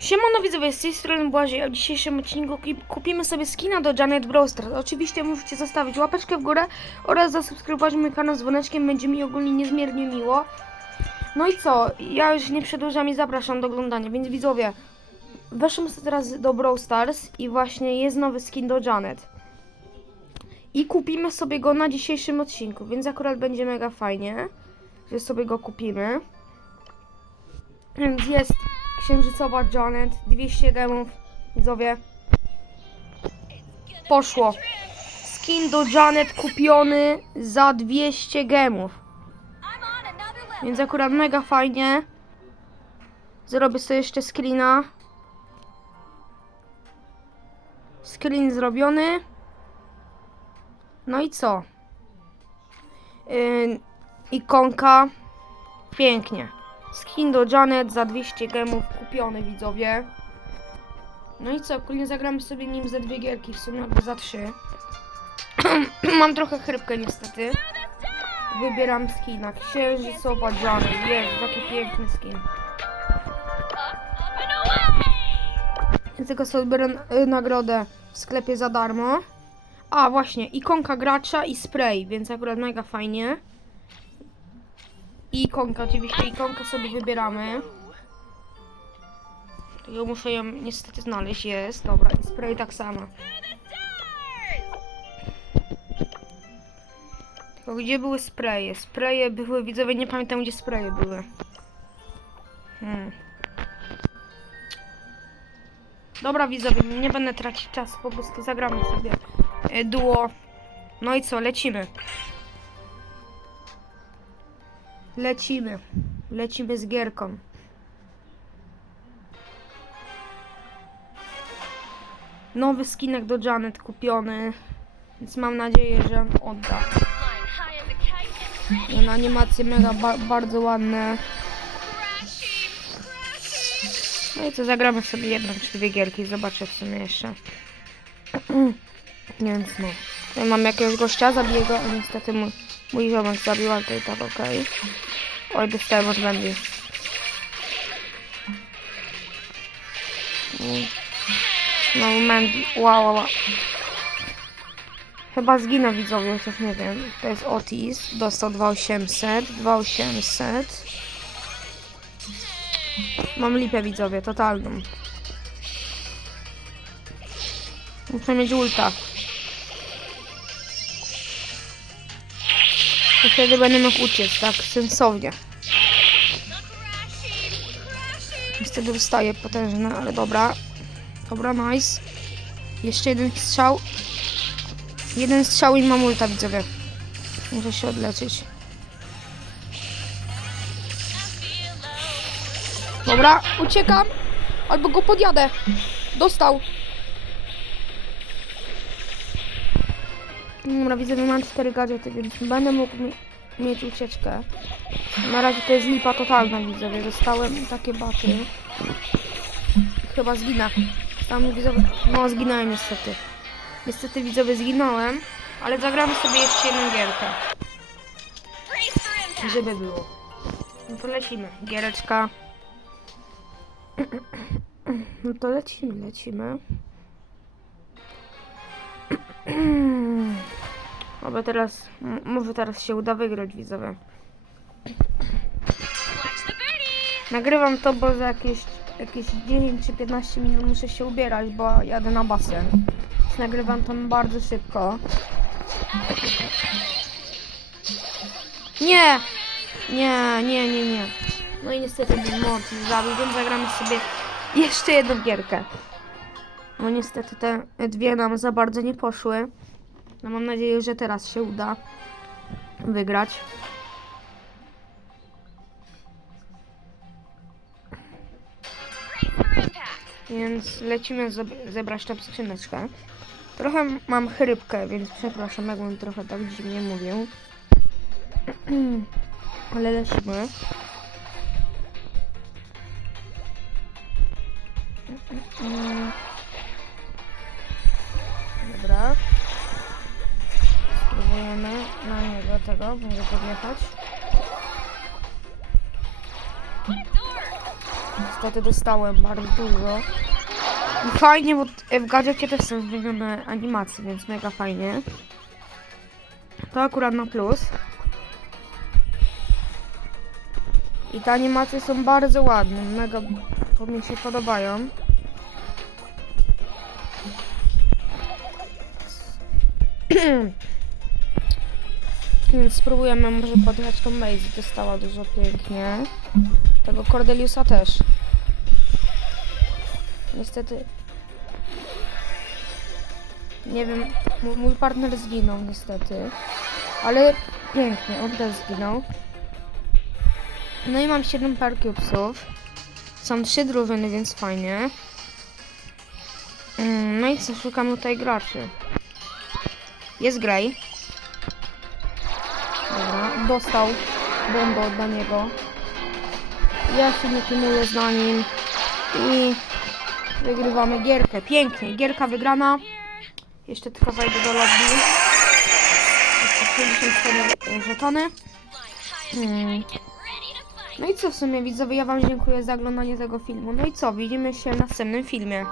Siemano widzowie, z tej strony Błażej, a w dzisiejszym odcinku kupi- kupimy sobie skina do Janet Brewster. Oczywiście możecie zostawić łapeczkę w górę oraz zasubskrybować mój kanał z dzwoneczkiem, będzie mi ogólnie niezmiernie miło. No i co, ja już nie przedłużam i zapraszam do oglądania, więc widzowie, weszłem sobie teraz do Brawl Stars i właśnie jest nowy skin do Janet. I kupimy sobie go na dzisiejszym odcinku, więc akurat będzie mega fajnie, że sobie go kupimy. Więc jest księżycowa Janet, 200 gemów, widzowie. Poszło. Skin do Janet kupiony za 200 gemów. Więc akurat mega fajnie. Zrobię sobie jeszcze screena. Screen zrobiony. No i co? Yy, ikonka. Pięknie. Skin do Janet za 200 gemów kupiony widzowie. No i co, ogólnie zagramy sobie nim za dwie gierki w sumie, albo za trzy. Mam trochę chrypkę niestety. Wybieram skina. Księżycowa Janet. Jest, taki piękny skin. Tylko sobie biorę y, nagrodę w sklepie za darmo. A właśnie, ikonka gracza i spray, więc akurat mega fajnie. I ikonka, oczywiście ikonkę sobie wybieramy. Ja muszę ją niestety znaleźć, jest, dobra, i spray tak samo. Tylko gdzie były spraye? Spraye były, widzowie, nie pamiętam gdzie spraye były. Hmm. Dobra widzowie, nie będę tracić czasu, po prostu zagramy sobie e, duo. No i co, lecimy. Lecimy. Lecimy z gierką. Nowy skinek do Janet kupiony. Więc mam nadzieję, że on odda. No, animacje mega ba bardzo ładne. No i co, zagramy sobie jedną czy dwie gierki. Zobaczę w sumie jeszcze. Więc no. Ja mam jakiegoś gościa, zabiję go, niestety mój, mój ziomek zabił, ale to i tak okej. Oj, dostałem od Wendy. No, Mandy. Wow, wow, wow. Chyba zginął widzowie, chociaż nie wiem. To jest Otis. Dostał 2800. 2800. Mam lipę widzowie, totalną. Muszę mieć ulta. I wtedy będę mógł uciec, tak sensownie. Niestety dostaję potężne, ale dobra. Dobra, nice. Jeszcze jeden strzał. Jeden strzał i mam ulta, widzowie. Muszę się odleczyć. Dobra, uciekam. Albo go podjadę. Dostał. Dobra, widzę, że mam cztery gadżety, więc będę mógł mi mieć ucieczkę. Na razie to jest lipa totalna, widzowie. Dostałem takie baty. Chyba zginę. Tam widzowie... No, zginąłem niestety. Niestety, widzowie, zginąłem. Ale zagramy sobie jeszcze jedną gierkę. Żeby było. No to lecimy. Giereczka. No to lecimy, lecimy. Oby teraz, może teraz się uda wygrać widzowie. Nagrywam to, bo za jakieś, jakieś 10 czy 15 minut muszę się ubierać, bo jadę na basen. Nagrywam to bardzo szybko. Nie! Nie, nie, nie, nie. No i niestety mod zabił, więc zagramy sobie jeszcze jedną gierkę. No niestety te dwie nam za bardzo nie poszły. No mam nadzieję, że teraz się uda wygrać. Więc lecimy zeb- zebrać tą skrzyneczkę. Trochę mam chrypkę, więc przepraszam, jakbym trochę tak dziwnie mówił. Ale lecimy. Mm. Niego tego, będzie podjechać. niestety dostałem bardzo dużo. I fajnie, bo w gadżecie też są zmienione animacje, więc mega fajnie. To akurat na plus. I te animacje są bardzo ładne, mega bo mi się podobają. Więc spróbujemy może podjechać tą Maisie, dostała dużo pięknie. Tego Cordeliusa też. Niestety. Nie wiem, mój, partner zginął niestety. Ale pięknie, on też zginął. No i mam 7 par cubesów. Są trzy drużyny, więc fajnie. Mm, No i co, szukamy tutaj graczy. Jest Grey. Dostał bombę od niego. Ja się nie pilnuję za nim. I wygrywamy gierkę. Pięknie, gierka wygrana. Jeszcze tylko wejdę do lobby. Jeszcze 54 żetony. Hmm. No i co w sumie widzowie, ja wam dziękuję za oglądanie tego filmu. No i co, widzimy się w następnym filmie.